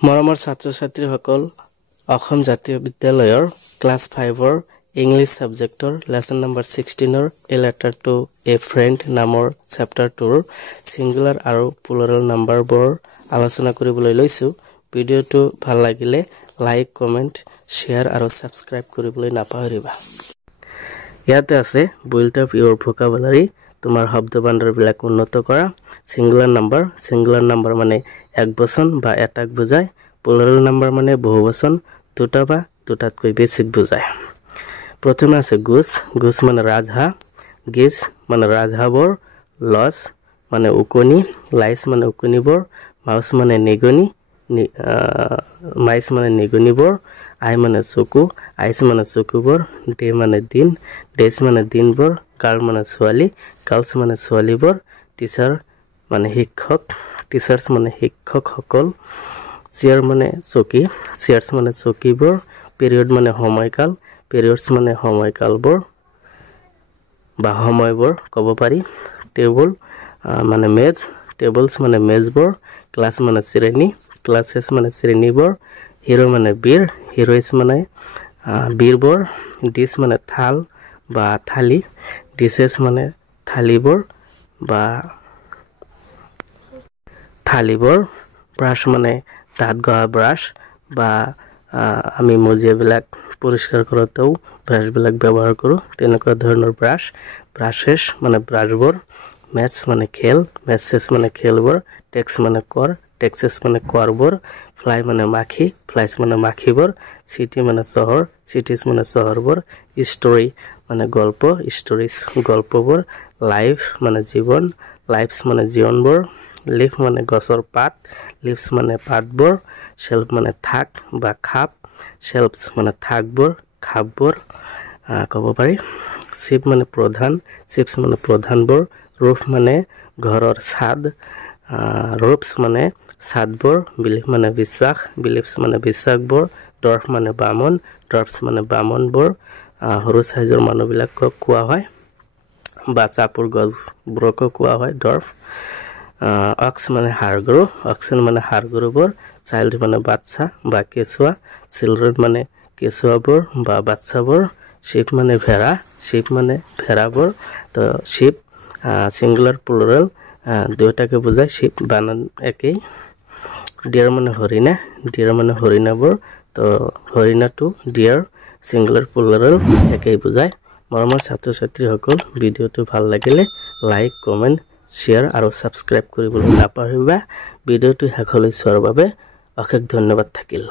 মৰমৰ ছাত্ৰ-ছাত্ৰীসকল অসম জাতীয় বিদ্যালয়ৰ ক্লাছ 5ৰ ইংলিছ সাবজেক্টৰ লেসন নম্বৰ 16ৰ a letter to a friend নামৰ চেপ্টাৰটোৰ সিঙ্গুলাৰ আৰু প্লুৰাল নাম্বাৰবোৰ আলোচনা কৰিবলৈ লৈছো। ভিডিঅ'টো ভাল লাগিলে লাইক, কমেন্ট, শেয়াৰ আৰু সাবস্ক্ৰাইব কৰিবলৈ নাপাহৰিবা। ইয়াতে আছে বিল্ড আপ ইউৰ ভোকাবুলাৰী, তোমাৰ শব্দ ভাণ্ডাৰবিলাক উন্নত কৰা। সিঙ্গুলাৰ নাম্বাৰ মানে এক বচন বা এটাক বুজায়। প্লুৰাল নাম্বাৰ মানে বহুবচন, দুটা বা দুটাতকৈ বেছি বুজায়। প্ৰথমে আছে গুছ মানে ৰাজহাঁহ, গিজ মানে ৰাজহাঁহবোৰ, লছ মানে উকনি, লাইচ মানে উকনিবোৰ, মাউচ মানে নিগনি, মাইচ মানে নিগনিবোৰ, আই মানে চকু, আইচ মানে চকুবোৰ, ডে মানে দিন, ডেজ মানে দিনবোৰ, গাৰ্ল মানে ছোৱালী, গাৰ্লছ মানে ছোৱালীবোৰ, টিচাৰ মানে শিক্ষক, টিচাৰ্ছ মানে শিক্ষকসকল, চেয়াৰ মানে চকী, চেয়াৰ্ছ মানে চকীবোৰ, পিৰিয়ড মানে সময়কাল, পিৰিয়ডছ মানে সময়কালবোৰ বা সময়বোৰ ক'ব পাৰি, টেবুল মানে মেজ, টেবলছ মানে মেজবোৰ, ক্লাছ মানে শ্ৰেণী, ক্লাছেছ মানে শ্ৰেণীবোৰ, হিৰো মানে বীৰ, হিৰোইছ মানে বীৰবোৰ, ডিছ মানে থাল বা থালি, ডিছেছ মানে থালিবোৰ বা থালিবোৰ, ব্ৰাছ মানে দাঁত ঘহা ব্ৰাছ বা আমি মজিয়াবিলাক পৰিষ্কাৰ কৰোঁতেও ব্ৰাছবিলাক ব্যৱহাৰ কৰোঁ, তেনেকুৱা ধৰণৰ ব্ৰাছ, ব্ৰাছেছ মানে ব্ৰাছবোৰ, মেথছ মানে খেল, মেথছেছ মানে খেলবোৰ, টেক্স মানে কৰ, টেক্সেছ মানে কৰবোৰ, ফ্লাই মানে মাখি, ফ্লাইছ মানে মাখিবোৰ, চিটি মানে চহৰ, চিটিজ মানে চহৰবোৰ, ষ্টৰী মানে গল্প, ষ্টৰিজ গল্পবোৰ, লাইফ মানে জীৱন, লাইফছ মানে জীৱনবোৰ, লিফ মানে গছৰ পাত, লিভছ মানে পাতবোৰ, শেল্ফ মানে থাক বা খাপ, শেল্ফছ মানে থাকবোৰ, খাপবোৰ ক'ব পাৰি, চিপ মানে প্ৰধান, চিপছ মানে প্ৰধানবোৰ, ৰুফ মানে ঘৰৰ ছাদ, ৰুফছ মানে ছাদবোৰ, বিলিফ মানে বিশ্বাস, বিলিফছ মানে বিশ্বাসবোৰ, ডৰ্ফ মানে বামন, ডৰ্ফছ মানে বামনবোৰ, সৰু চাইজৰ মানুহবিলাকক কোৱা হয় বা চাপৰ গছবোৰকো কোৱা হয় ডৰ্ফ, অক্স মানে হাড়গৰু, অক্সেন মানে হাড়গৰুবোৰ, চাইল্ড মানে বাচ্চা বা কেঁচুৱা, চিলড্ৰেন মানে কেঁচুৱাবোৰ বা বাচ্চাবোৰ, শিপ মানে ভেড়া, শিপ মানে ভেড়াবোৰ, তো শিপ সিঙ্গুলাৰ প্লুৰাল দুয়োটাকে বুজায়, শিপ বানান একেই। ডিয়াৰ মানে হৰিণা, ডিয়াৰ মানে হৰিণাবোৰ, তো হৰিণাটো ডিয়াৰ সিঙ্গুলাৰ প্লুৰাল একেই বুজায়। মৰমৰ ছাত্ৰ-ছাত্ৰীসকল ভিডিঅ'টো ভাল লাগিলে লাইক, কমেন্ট, শ্বেয়াৰ আৰু সাবস্ক্ৰাইব কৰিবলৈ নাপাহৰিবা। ভিডিঅ'টো শেষলৈ চোৱাৰ বাবে অশেষ ধন্যবাদ থাকিল।